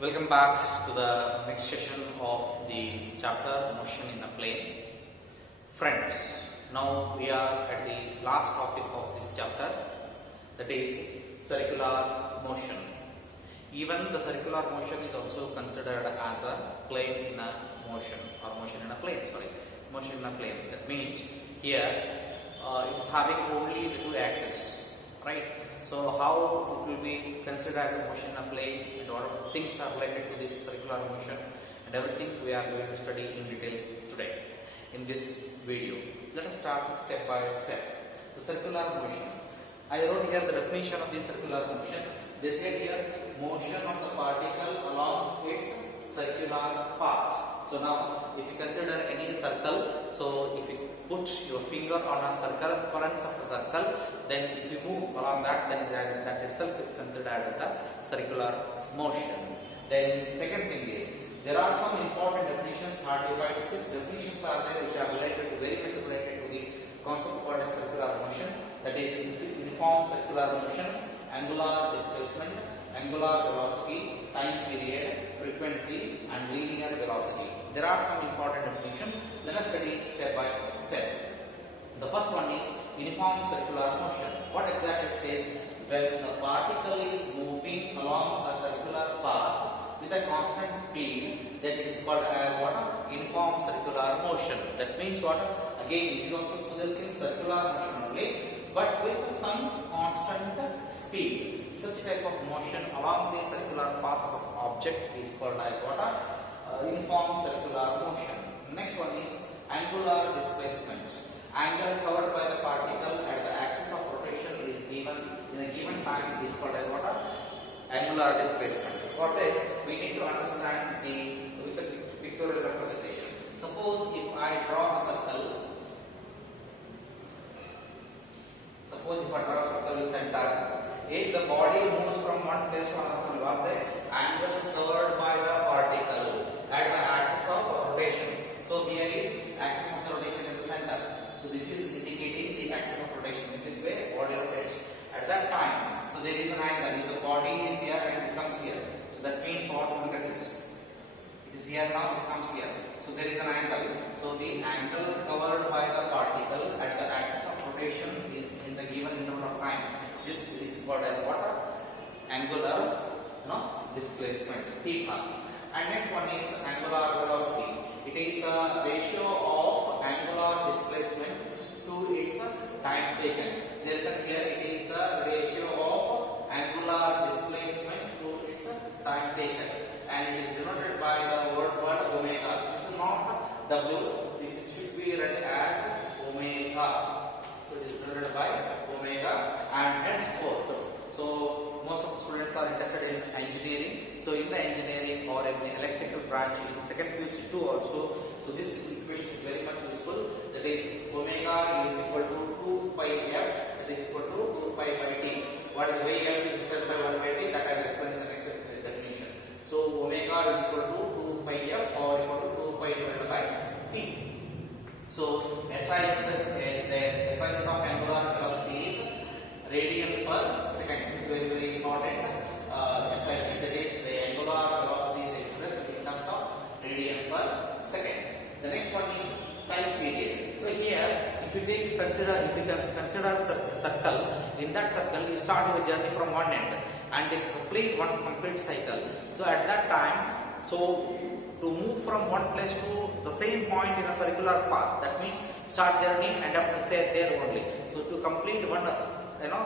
Welcome back to the next session of the chapter Motion in a Plane. Friends, now we are at the last topic of this chapter, that is circular motion. Even the circular motion is also considered as a plane in a motion, or motion in a plane, motion in a plane. That means here it is having only the two axes, right? So how it will be considered as a motion in a plane, and what things are related to this circular motion, and everything we are going to study in detail today in this video. Let us start step by step. The circular motion. I wrote here the definition of the circular motion. They said here motion of the particle along its circular path. So now if you consider any circle, so if you put your finger on a circumference of a circle, then if you move along that, then that itself is considered as a circular motion. Then second thing is, there are some important definitions, hardly 5 to 6 definitions are there which are related to, very much related to the concept called as circular motion, that is uniform circular motion, angular displacement, angular velocity, time period, frequency and linear velocity. There are some important definitions. Let us study step by step. The first one is uniform circular motion. What exactly it says? When a particle is moving along a circular path with a constant speed, then it is called as what? Uniform circular motion. That means what? Again, it is also possessing circular motion only, but with some constant speed. Such type of motion along the circular path of an object is called as what? Uniform circular motion. Next one is angular displacement. Angle covered by the particle at the axis of rotation is given in a given time is called as what? Angular displacement. For this, we need to understand with the pictorial representation. Suppose if I draw a circle. With center, if the body moves from one place to another, what the angle covered by the particle at the axis of rotation. So here is axis of the rotation in the center. So this is indicating the axis of rotation. In this way, body rotates. At that time, so there is an angle. If the body is here and it comes here, so that means what? Look at this. It is here now. It comes here. So there is an angle. So the angle covered by the particle at the axis of rotation in the given interval of time. This is called as what? Angular displacement, theta. And next one is angular velocity. It is the ratio of angular displacement to its time taken. Therefore, here it is the ratio of angular displacement to its time taken, and it is denoted by the word omega. This is not W. This should be read as omega. So it is denoted by omega, and henceforth. So most of the students are interested in engineering. So in the engineering or in the electrical branch in second PUC 2 also. So this equation is very much useful. That is omega is equal to 2 pi f. That is equal to 2 pi by t. What the way f is equal to 1 by t, that I will explain in the next definition. So omega is equal to 2 pi f or equal to 2 pi divided by t. So SI unit of angular velocity is radian per second. This is very, very important. SI unit, that is the angular velocity is expressed in terms of radian per second. The next one is time period. So here, if you consider a circle, in that circle you start your journey from one end and complete one complete cycle. So at that time, so to move from one place to the same point in a circular path, that means start journey and up to stay there only. So to complete one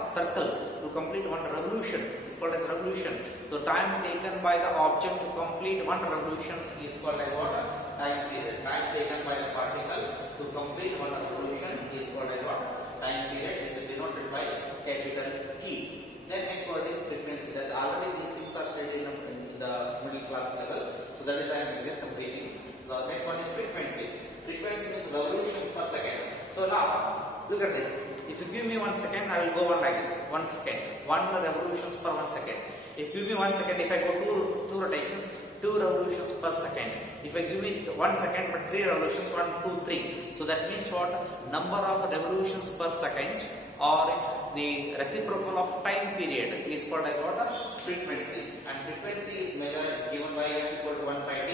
circle, to complete one revolution, is called as revolution. So time taken by the object to complete one revolution is called as what? Time period. Time taken by the particle to complete one revolution is called as what? Time period. It is denoted by capital T. Then next word is frequency. That already these things are studied in the middle class level. So that is just a briefing. The next one is frequency. Frequency means revolutions per second. So now look at this. If you give me 1 second, I will go on like this. 1 second. 1 revolutions per 1 second. If you give me 1 second, if I go 2 rotations, 2 revolutions per second. If I give me 1 second but 3 revolutions, 1, 2, 3. So that means what? Number of revolutions per second or the reciprocal of time period is is called as what? Frequency. And frequency is measured given by F equal to 1 pi t.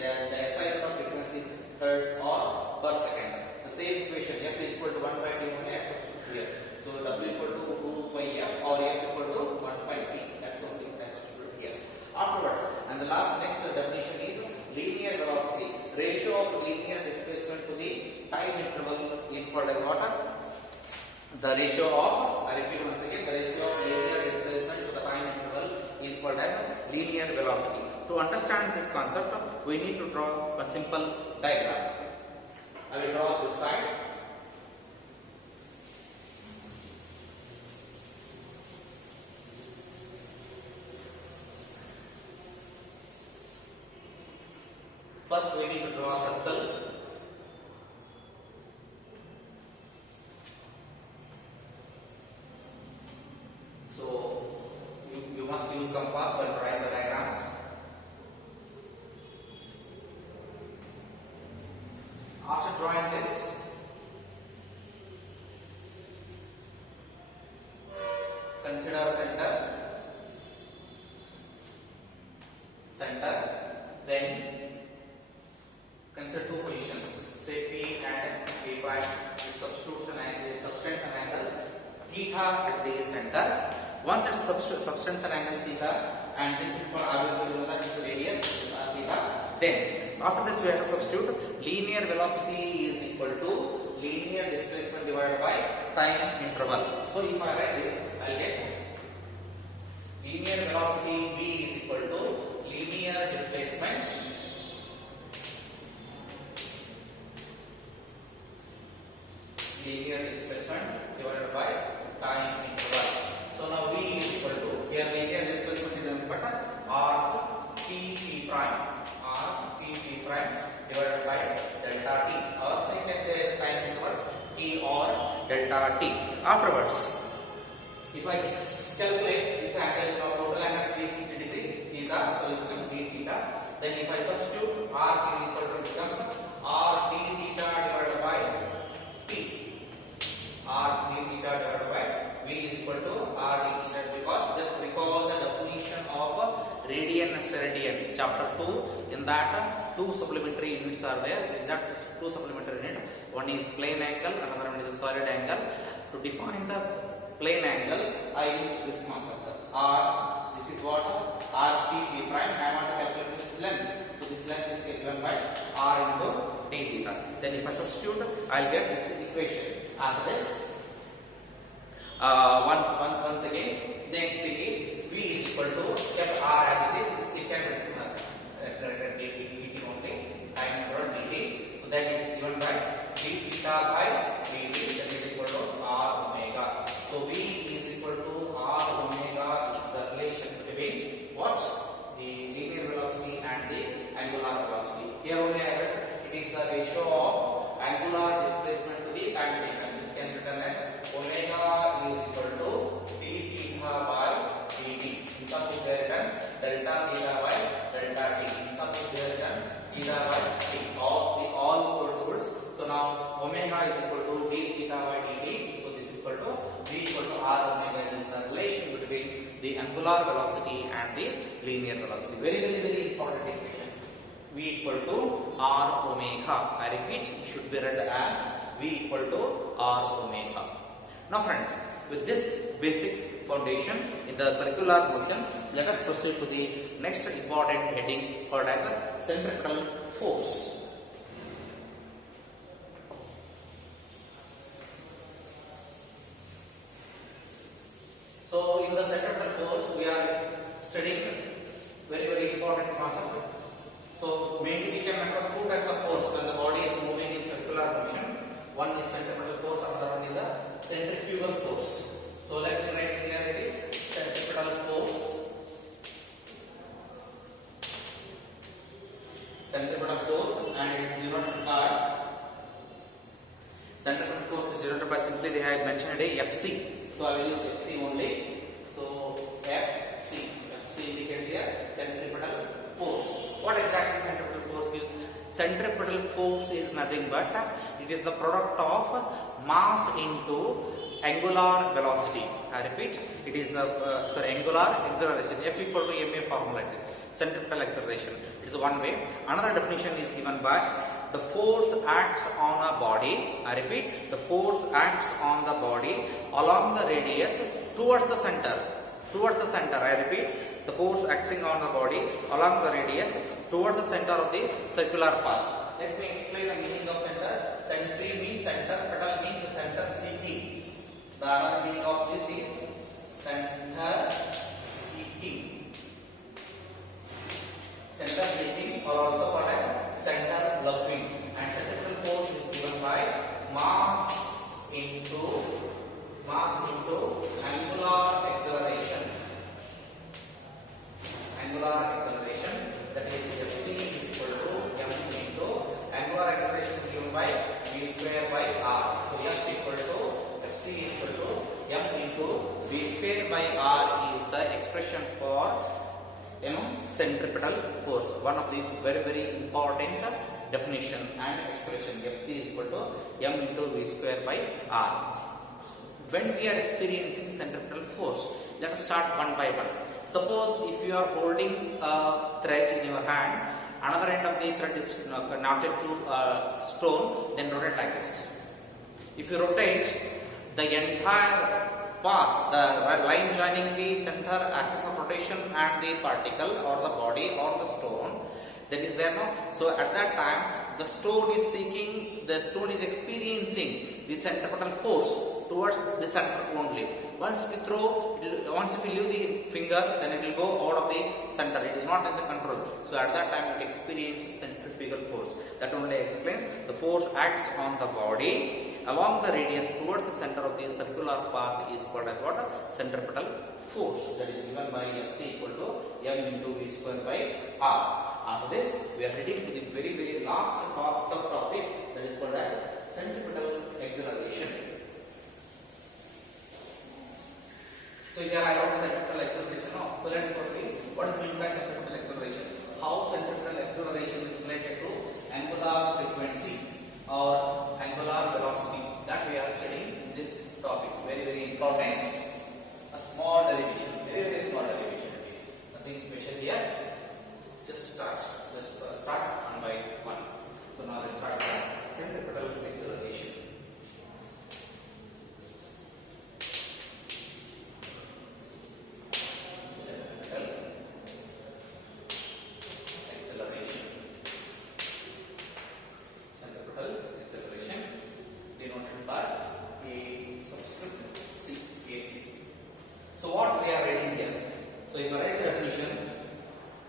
The SI unit of frequency is hertz or per second. The same equation F is equal to 1 pi t only I substitute here. So W equal to 2 pi F or F equal to 1 pi t. That's something I substitute here. Afterwards, and the next definition is linear velocity. Ratio of linear displacement to the time interval is called as what? The ratio of, I repeat once again, the ratio of linear displacement to the time interval is called as linear velocity. To understand this concept, we need to draw a simple diagram. I will draw this side. First, we need to draw a circle. So, you must use compass while drawing the diagrams. After drawing this, consider center, then consider two positions, say P and P prime. It substitutes an angle, subtends an angle theta at the center. Once it subtends an angle theta, and this is for obviously you know that this is radius, this is theta. Then after this we have to substitute linear velocity is equal to linear displacement divided by time interval. So if I write this, I will get linear velocity V is equal to linear displacement divided by time interval. So now V is equal to, here linear displacement is nothing but R P P prime divided by delta t, or so you can say time interval T or delta t. Afterwards, if I calculate this angle of total angle 360 degree theta, so it becomes d theta. Then if I substitute R is equal to becomes R d theta divided by T. R d theta divided by V is equal to R d theta, because just recall the definition of radian and steradian chapter 2. In that two supplementary units are there. In that two supplementary unit, one is plane angle, another one is a solid angle. To define the plane angle, I use this concept R. This is what R P P prime. I want to calculate this length. So this length is given by R into d theta. Then if I substitute, I will get this equation. After this, once again, next thing is V is equal to kept R as it is. It can be dt only, time interval dt. So that is given by d theta by dt, that is equal to R omega. So V is equal to R omega is the relation between what? The linear velocity and the angular velocity. Here only I read it is the ratio of angular displacement to the time taken. This can be written as omega is equal to d theta by dt. In some book they written delta theta by delta t. In some book they written theta by t. All words. So now omega is equal to d theta by dt. So this is equal to V equal to R omega is the relation between the angular velocity and the linear velocity. Very important equation. V equal to R omega. I repeat, it should be read as V equal to R omega. Now friends, with this basic foundation in the circular motion, let us proceed to the next important heading called as centripetal force. So in the centripetal force, we are studying very important concept. So mainly we can across two types of force when the body is moving in circular motion. One is centripetal force, another one is the centrifugal force. So let me write here it is centripetal force. Centripetal force, and it is denoted by centripetal force is denoted by simply they have mentioned a Fc. So I will use Fc only. So Fc indicates here centripetal force. What exactly centripetal force gives? Centripetal force is nothing but it is the product of mass into angular velocity. I repeat, it is the angular acceleration. F equal to ma formula. It is centripetal acceleration. It is one way. Another definition is given by the force acts on a body. I repeat, the force acts on the body along the radius towards the center. Towards the center. I repeat, the force acting on the body along the radius towards the center of the circular path. Let me explain the meaning of center. Centri means center, petal means center seeking. The other meaning of this is center seeking. Center seeking or also called as center loving. And centripetal force is given by mass into angular acceleration. Angular acceleration, that is Fc is equal to m into angular acceleration is given by v square by r. So F equal to Fc is equal to m into v square by r is the expression for centripetal force. One of the very important definition and expression. Fc is equal to m into v square by r. When we are experiencing centripetal force, let us start one by one. Suppose if you are holding a thread in your hand, another end of the thread is knotted to a stone, then rotate like this. If you rotate, the entire path, the line joining the center axis of rotation and the particle or the body or the stone, that is there now. So at that time, the stone is experiencing the centripetal force towards the center only. Once we leave the finger, then it will go out of the center. It is not in the control. So at that time, it experiences centrifugal force. That only explains the force acts on the body along the radius towards the center of the circular path is called as what? Centripetal force. That is given by Fc equal to m into v square by r. After this, we are heading to the very last subtopic, that is called as centripetal acceleration. So here I wrote centripetal acceleration now. So let's go to what is meant by centripetal acceleration. How centripetal acceleration is related to angular frequency or angular velocity, that we are studying in this topic. Very important. A small derivation, very small derivation it is. Nothing special here. Just start one by one. So now let's start the centripetal acceleration. Centripetal acceleration denoted by a subscript C, AC. So what we are writing here? So if I write the definition,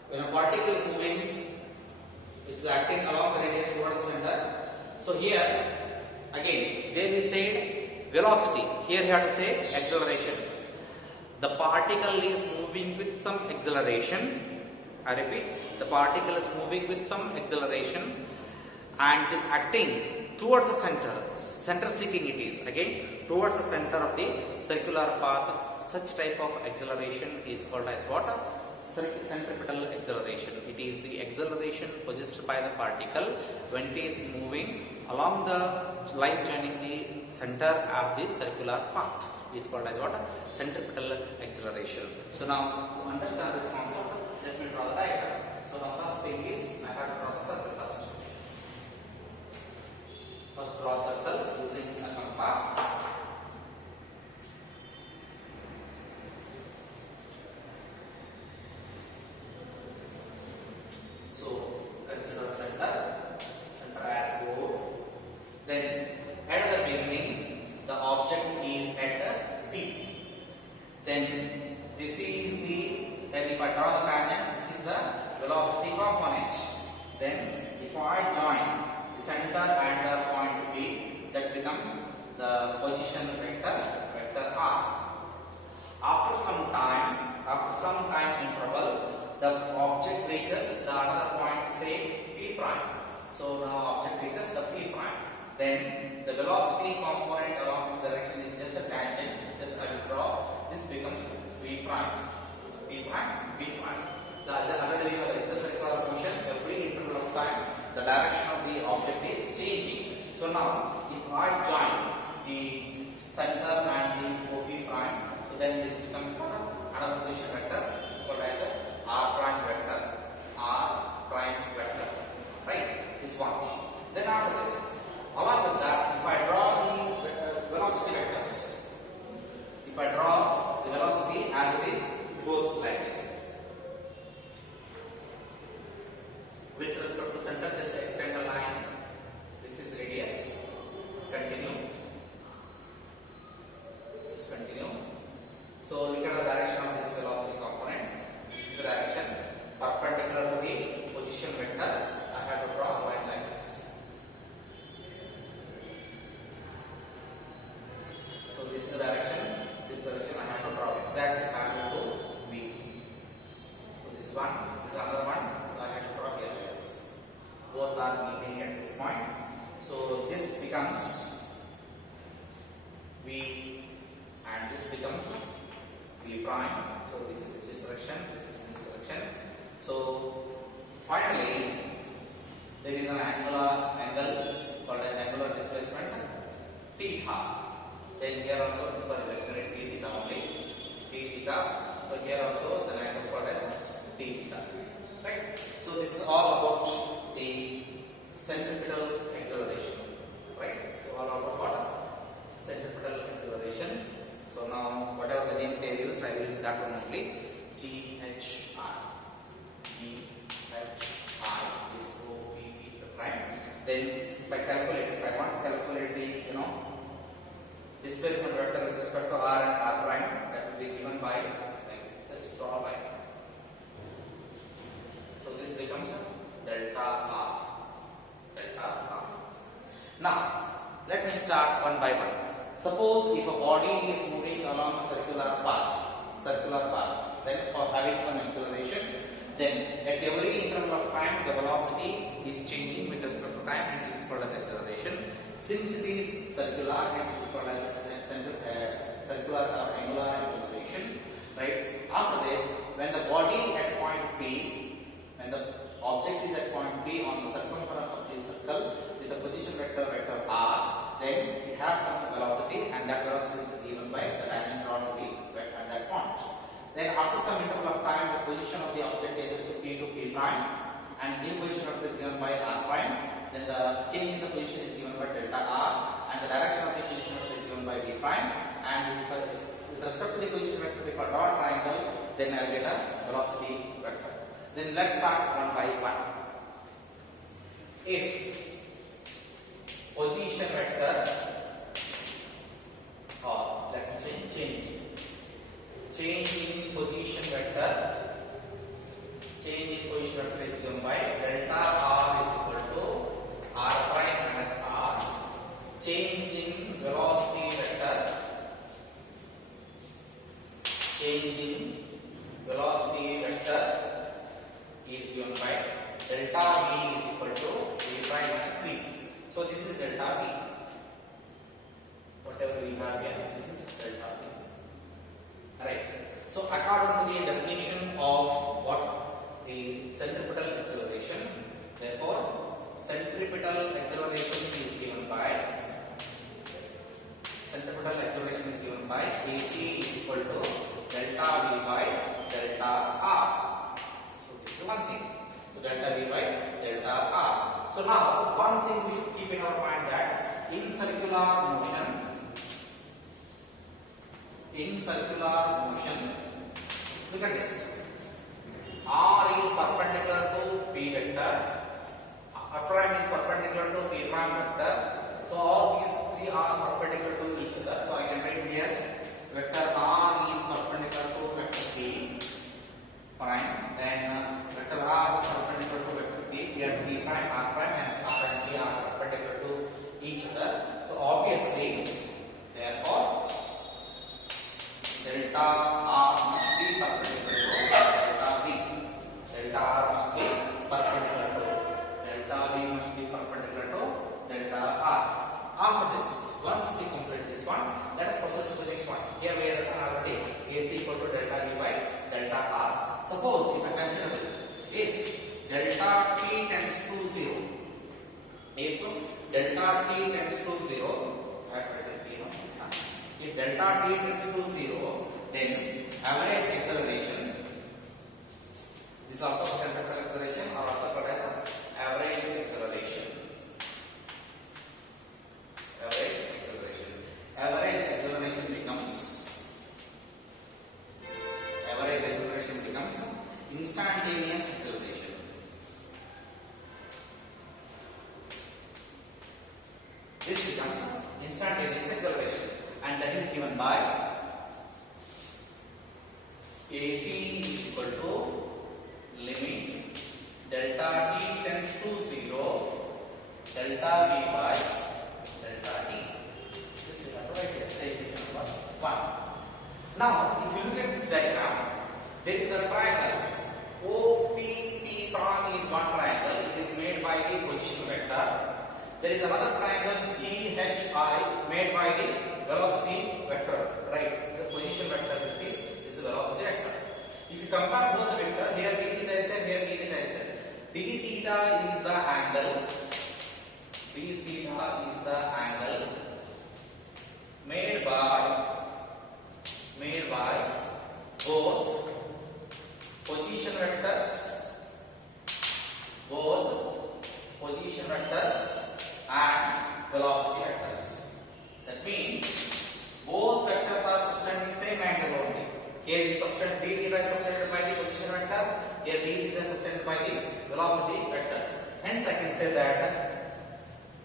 when a particle is moving, it is acting along the radius towards the center. So here, again, there we say velocity. Here you have to say acceleration. The particle is moving with some acceleration. I repeat, the particle is moving with some acceleration and is acting towards the center seeking it is, again, towards the center of the circular path. Such type of acceleration is called as what? Centripetal acceleration. It is the acceleration possessed by the particle when it is moving along the line joining the center of the circular path. It is called as what? Centripetal acceleration. So now to understand this concept, let me draw the diagram. So the first thing is I have to draw the circle first. First draw a circle using a compass. So consider the center as O. Then at the beginning, the object is at P. Then this is then if I draw the tangent, this is the velocity component. Then if I join the center and the point P, that becomes the position vector R. After some time interval, the object reaches the another point, say P prime. So the object reaches the P prime. Then the velocity component along this direction is just a tangent. Just I will draw. This becomes V prime. P prime, V prime. So as another derivative of the circular motion, every interval of time, the direction of the object is changing. So now, if I join the center and the OP prime. So then this becomes another position vector. This is called as a R prime vector. R prime vector. Right? This one. Then after this, along with that, if I draw the velocity vectors, if I draw the velocity as it is, it goes like this. With respect to center, just extend the line. This is radius. Continue. Just continue. So look at the direction of this velocity component. This is the direction perpendicular to the position vector. I have to draw a line like this. So this is the direction. This direction I have to draw exactly parallel to V. So this is one. This is another one. So I have to draw here like this. Both are meeting at this point. So this becomes V and this becomes V prime. So this is in this direction, this is in this direction. So finally there is an angle called as angular displacement theta. Then here also, sorry, let me write d theta only. D theta. So here also the angle called as d theta. Right? So this is all about the centripetal acceleration. Right? So all about what? Centripetal acceleration. So now whatever the name they use, I will use that one only. GHI. GHI. This is OP prime. Then if I want to calculate the displacement vector with respect to r and r prime, that will be given by like this. Just draw a line. So this becomes delta r. Delta r. Now let me start one by one. Suppose if a body is moving along a circular path, then for having some acceleration, then at every interval of time the velocity is changing with respect to time, which is called as acceleration. Since it is circular, it is called as circular or angular acceleration. Right? After this, when the body at point P, when the object is at point P on the circumference of the circle with the position vector r, then it has some velocity, and that velocity is given by the tangent drawn to be at that point. Then after some interval of time, the position of the object changes to P to P prime, and new position vector is given by r prime. Then the change in the position is given by delta r, and the direction of the position vector is given by v prime. And with respect to the position vector, if I draw a triangle, then I will get a velocity vector. Then let's start one by one. If position vector, or let me change in position vector, is given by delta r is equal to r prime minus r. Change in velocity vector, is given by delta v is equal to v prime minus v. So this is delta v. Whatever we have here, this is delta v. Alright. So according to the definition of what the centripetal acceleration, therefore centripetal acceleration is given by AC is equal to delta v by delta r. So this is one thing. So delta v by delta r. So now one thing we should keep in our mind that in circular motion, look at this. R is perpendicular to P vector, R prime is perpendicular to P prime vector. So all these three are perpendicular to each other. So I can write here vector R is perpendicular to vector P prime. Then vector R is perpendicular to vector P. Here P prime, R prime, and R and P are perpendicular to each other. So obviously, therefore, delta R must be perpendicular to delta V. Delta R must be perpendicular to delta V must be perpendicular to delta R. After this, once we complete this one, let us proceed to the next one. Here we have written already AC equal to delta V by delta R. Suppose if I consider this, if delta T tends to 0, if delta T tends to 0, I have written T, no? If delta t tends to 0, then average acceleration, this is also centripetal acceleration or also called as average acceleration. Average acceleration becomes instantaneous acceleration. This becomes instantaneous acceleration, and that is given by AC is equal to limit delta t tends to 0 delta v by delta t. This is right here. Say equation number 1. Now, if you look at this diagram, there is a triangle. OPP prime is one triangle. It is made by the position vector. There is another triangle GHI made by the velocity vector. Right? The position vector this is velocity vector. If you compare both the vector, here d theta is there, here d theta is there. D theta is the angle. D theta is the angle made by both position vectors and velocity vectors. That means both vectors are subtending same angle only. Here the subtend d theta is subtended by the position vector. Here d theta is subtended by the velocity vectors. Hence, I can say that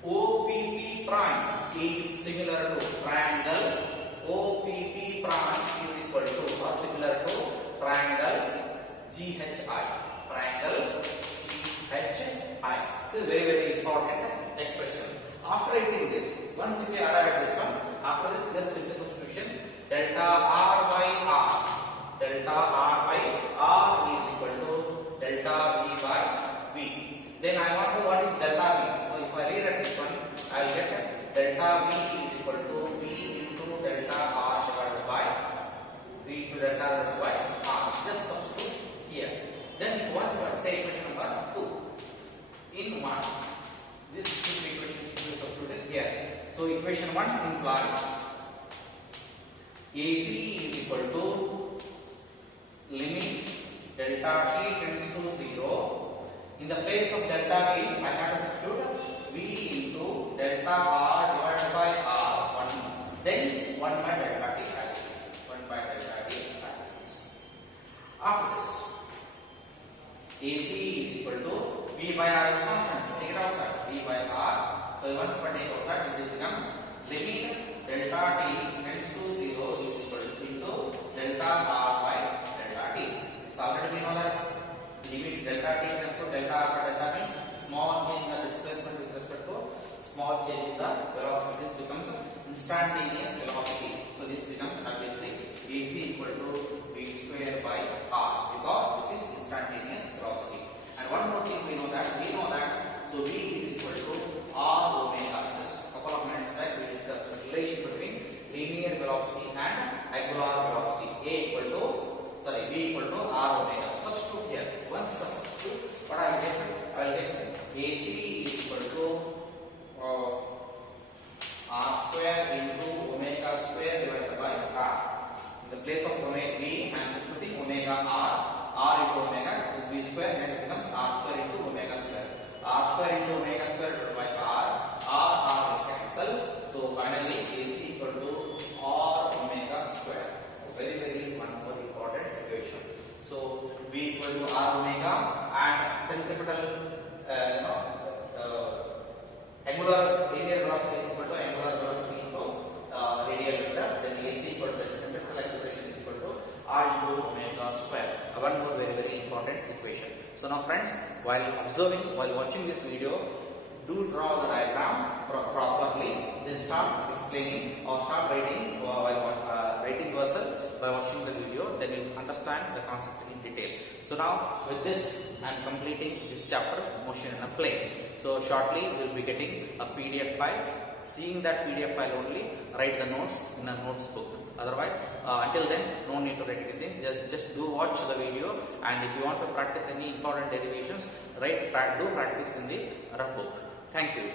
OPP prime is similar to triangle. OPP prime is equal to or similar to triangle GHI. Triangle GHI. This is very important expression. After writing this, once you arrive at this one, after this just simple substitution, delta R by R. Delta R by R is equal to delta V by V. Then I want to know what is delta V. So if I rewrite this one, I will get delta V is equal to V into delta R divided by V into delta divided by R. Just substitute here. Then once you say equation number 2. In 1, this equation should be substituted here. So equation 1 implies AC is equal to limit delta t tends to 0. In the place of delta v, I have to substitute v into delta r divided by r 1. Then 1 by delta t as it is. 1 by delta t as it is. After this, AC is equal to v by r is constant. Take it outside. V by r. So once I take outside, it becomes limit delta t tends to 0 is equal to into delta r by delta t. This already we know that limit delta t tends to delta r by delta means small change in the displacement with respect to small change in the velocity. This becomes instantaneous velocity. So this becomes obviously AC equal to v square by r because this is instantaneous velocity. And one more thing we know that so v is equal to r omega. Just a couple of minutes back we discussed the relation between linear velocity and angular velocity. V equal to r omega. Substitute here. So once you substitute, what I will get AC is equal to r square into omega square divided by r. In the place of omega v, I am substituting omega r into omega is v square, and it becomes r square into omega square. R square into omega square divided by r will cancel. So finally AC equal to r omega square. Very one more important equation. So v equal to r omega and centripetal angular linear velocity is equal to angular velocity into radial vector. Then AC equal to centripetal acceleration is equal to r into omega square. One more very important equation. So now friends, while watching this video, do draw the diagram properly, then start explaining or start writing writing yourself by watching the video, then you will understand the concept in detail. So now with this I am completing this chapter, motion in a plane. So shortly we will be getting a PDF file. Seeing that PDF file only, write the notes in a notes book. Otherwise, until then, no need to write anything. Just do watch the video, and if you want to practice any important derivations, do practice in the rough book. Thank you.